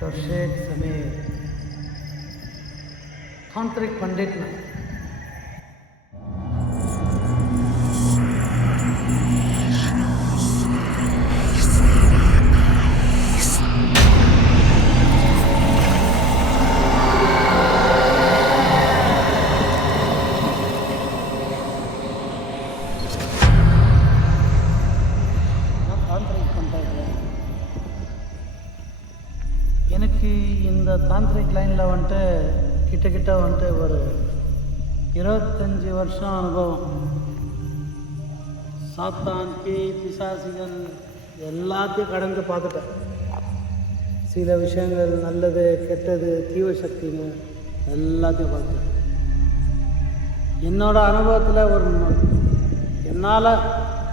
Doctor Sheikh Sameer तांत्रिक पंडित ना எனக்கு இந்த தாந்திரிக் லைனில் வந்துட்டு கிட்ட வந்துட்டு ஒரு 25 வருஷம் அனுபவம். சாத்தான், பேய், பிசாசிகள் எல்லாத்தையும் கடந்து பார்த்துட்டேன். சில விஷயங்கள் நல்லது, கெட்டது, தீவ சக்திங்க எல்லாத்தையும் பார்த்துட்டேன். என்னோட அனுபவத்தில் என்னால்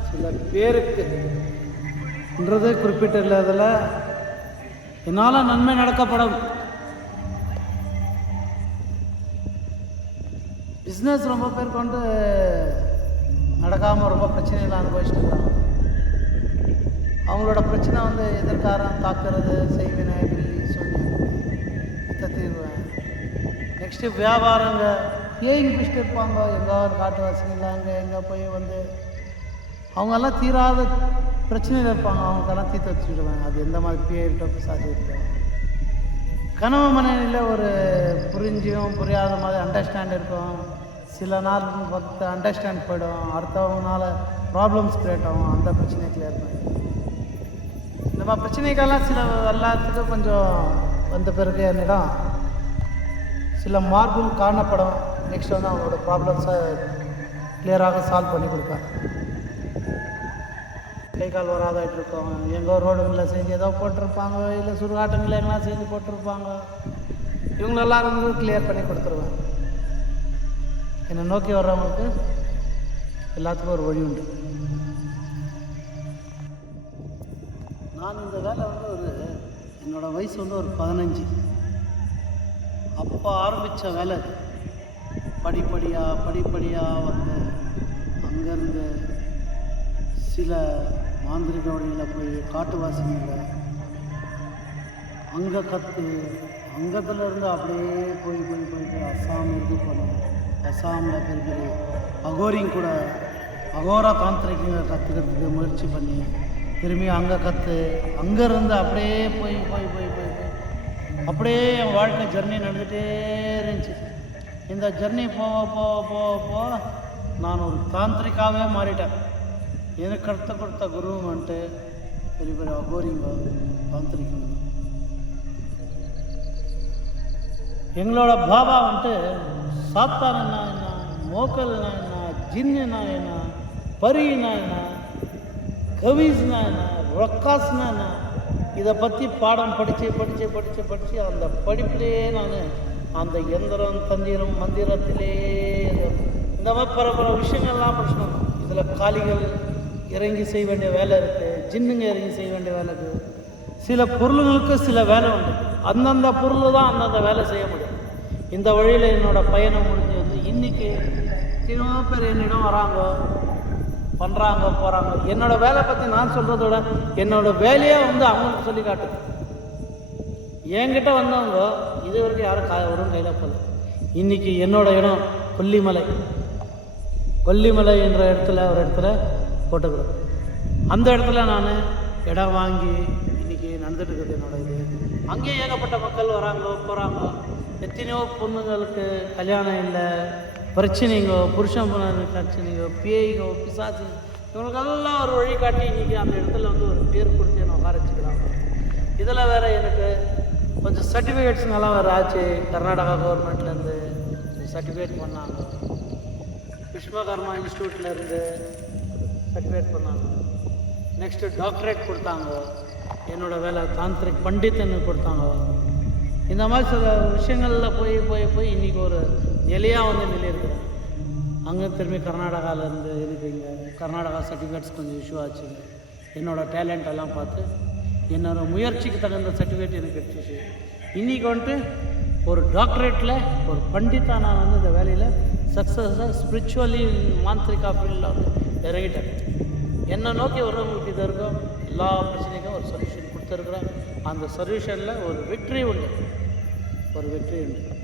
சில பேருக்குன்றது குறிப்பிட்ட இல்லாததில் என்னால் நன்மை நடக்கப்படும். பிஸ்னஸ் ரொம்ப பேருக்கு வந்து நடக்காமல் ரொம்ப பிரச்சனைகளை அனுபவிச்சுட்டு இருக்காங்க. அவங்களோட பிரச்சனை வந்து எதிர்காரம் தாக்குறது, செய்வினை, பில்லி, சூன்யம், தீர்வேன். நெக்ஸ்ட்டு வியாபாரங்க ஏன் பிடிச்சிட்டு இருப்பாங்க. எங்கே ஒரு காட்டுவாசிங்களா அங்கே எங்கே போய் வந்து அவங்கெல்லாம் தீராத பிரச்சனையில் இருப்பாங்க. அவங்களுக்கெல்லாம் தீர்த்து வச்சுக்கிடுவேன். அது எந்த மாதிரி பேரிட்டோ பிசாசு இருக்கும். கனவு மனையில் ஒரு புரிஞ்சியும் புரியாத மாதிரி அண்டர்ஸ்டாண்ட் இருக்கும். சில நாள் பார்த்து அண்டர்ஸ்டாண்ட் போய்டும். அடுத்தவங்கனால ப்ராப்ளம்ஸ் க்ரியேட் ஆகும். அந்த பிரச்சனையை கிளியர் பண்ணி இந்த மாதிரி பிரச்சனைகள்லாம் சில எல்லாத்துக்கும் கொஞ்சம் வந்த பிறகு என்னிடம் சில மார்பும் காணப்படும். நெக்ஸ்ட் வந்து அவங்களோட ப்ராப்ளம்ஸை கிளியராக சால்வ் பண்ணி கொடுப்பேன். கை கால் வராதாயிட்டு இருக்கோம். எங்கோ ரோடுங்களில் செஞ்சு ஏதோ போட்டிருப்பாங்க, இல்லை சுடுகாட்டுங்களில் எங்கெல்லாம் செஞ்சு போட்டிருப்பாங்க. இவங்களெல்லாம் இருந்து கிளியர் பண்ணி கொடுத்துருவேன். என்னை நோக்கி வர்றவங்களுக்கு எல்லாத்துக்கும் ஒரு வழி உண்டு. நான் இந்த வேலை வந்து என்னோடய வயசு வந்து ஒரு 15. அப்போ ஆரம்பித்த வேலை படிப்படியாக வந்து அங்கேருந்து சில மாந்திரிக வழியில் போய் காட்டுவாசிகளை அங்கே அங்கத்துலேருந்து அப்படியே போய் அஸ்ஸாம் இருக்கு போனோம். அஸ்ஸாமில் பெரிய அகோரிங்க கூட அகோரா தாந்திரிகங்க கற்றுக்கிறதுக்கு முயற்சி பண்ணி திரும்பி அங்கே அங்கேருந்து அப்படியே போய் அப்படியே என் வாழ்க்கை ஜர்னி நடந்துகிட்டே இருந்துச்சு. இந்த ஜர்னி போக நான் ஒரு தாந்திரிக்காகவே மாறிட்டேன். எனக்கு கொடுத்த குருவும் வந்துட்டு பெரிய அகோரிங்க தாந்திரிகங்க. எங்களோட பாபா வந்துட்டு சாத்தானா என்ன, மோக்கல்னா என்ன, ஜின்னுனா என்ன, பரினா என்ன, கவிஸ்னா என்ன, ரொக்காஸ்னா என்ன, இதை பற்றி பாடம் படித்து அந்த படிப்பிலேயே நான் அந்த எந்திரம், தந்திரம், மந்திரத்திலே இந்த மாதிரி பல விஷயங்கள்லாம் படிச்சோம். இதில் காளிகள் இறங்கி செய்ய வேண்டிய வேலை இருக்குது, ஜின்னுங்க இறங்கி செய்ய வேண்டிய வேலை இருக்குது. சில பொருளுங்களுக்கு சில வேலை உண்டு. அந்தந்த பொருள் தான் அந்தந்த வேலை செய்ய முடியும். இந்த வழியில் என்னோடய பயணம் முடிஞ்சு வந்து இன்றைக்கி எத்தனையோ பேர் என்னிடம் வராங்க, பண்ணுறாங்க, போகிறாங்க. என்னோடய வேலை பற்றி நான் சொல்கிறதோட என்னோடய வேலையே வந்து அவங்களுக்கு சொல்லி காட்டுது. என்கிட்ட வந்தவங்க இது வரைக்கும் யாரும் வரும் கையில் போகல. இன்றைக்கி என்னோடய இடம் கொல்லிமலை என்ற ஒரு இடத்துல போட்டுக்கிறேன். அந்த இடத்துல நான் இடம் வாங்கி இன்றைக்கி நடந்துட்டு இருக்குது என்னோட இது. அங்கேயும் ஏகப்பட்ட மக்கள் வராங்க, போகிறாங்க. எத்தனையோ பொண்ணுங்களுக்கு கல்யாணம் இல்லை, பிரச்சனைங்கோ, புருஷன் பிரச்சனைங்கோ, பேய்கோ, பிசாசு, இவங்களுக்கெல்லாம் ஒரு வழிகாட்டி இன்றைக்கி அந்த இடத்துல வந்து ஒரு பேர் கொடுத்து என்ன உட்கார வச்சுக்கிறாங்க. இதில் வேறு எனக்கு கொஞ்சம் சர்டிஃபிகேட்ஸுங்கெல்லாம் வேறு ஆச்சு. கர்நாடகா கவர்மெண்ட்லேருந்து சர்டிஃபிகேட் பண்ணாங்க. விஸ்வகர்மா இன்ஸ்டியூட்லேருந்து சர்டிஃபிகேட் பண்ணாங்க. நெக்ஸ்ட்டு டாக்டரேட் கொடுத்தாங்க. என்னோடய வேலை தாந்திரிக் பண்டித்துன்னு கொடுத்தாங்க. இந்த மாதிரி சில விஷயங்களில் போய் இன்றைக்கி ஒரு நிலையாக வந்து நிலையிருக்கிறேன். அங்கே திரும்பி கர்நாடகாவிலேருந்து இருக்குங்க. கர்நாடகா சர்டிஃபிகேட்ஸ் கொஞ்சம் இஷ்யூ ஆச்சு. என்னோடய டேலண்ட் எல்லாம் பார்த்து என்னோடய முயற்சிக்கு தகுந்த சர்டிஃபிகேட் எனக்கு கிடச்சிச்சு. இன்றைக்கி வந்துட்டு ஒரு டாக்டரேட்டில் ஒரு பண்டித்தாக நான் வந்து இந்த வேலையில் சக்ஸஸாக ஸ்பிரிச்சுவலி மாந்திரிகா ஃபீல்டில் வந்து இறங்கிட்டேன். என்னை நோக்கி வர்றவங்களுக்கு இது இருக்கும். எல்லா பிரச்சனைக்கும் ஒரு சொல்யூஷன் கொடுத்துருக்குறேன். அந்த சொல்யூஷனில் ஒரு வெற்றி உண்டு, ஒரு வெற்றி உண்டு.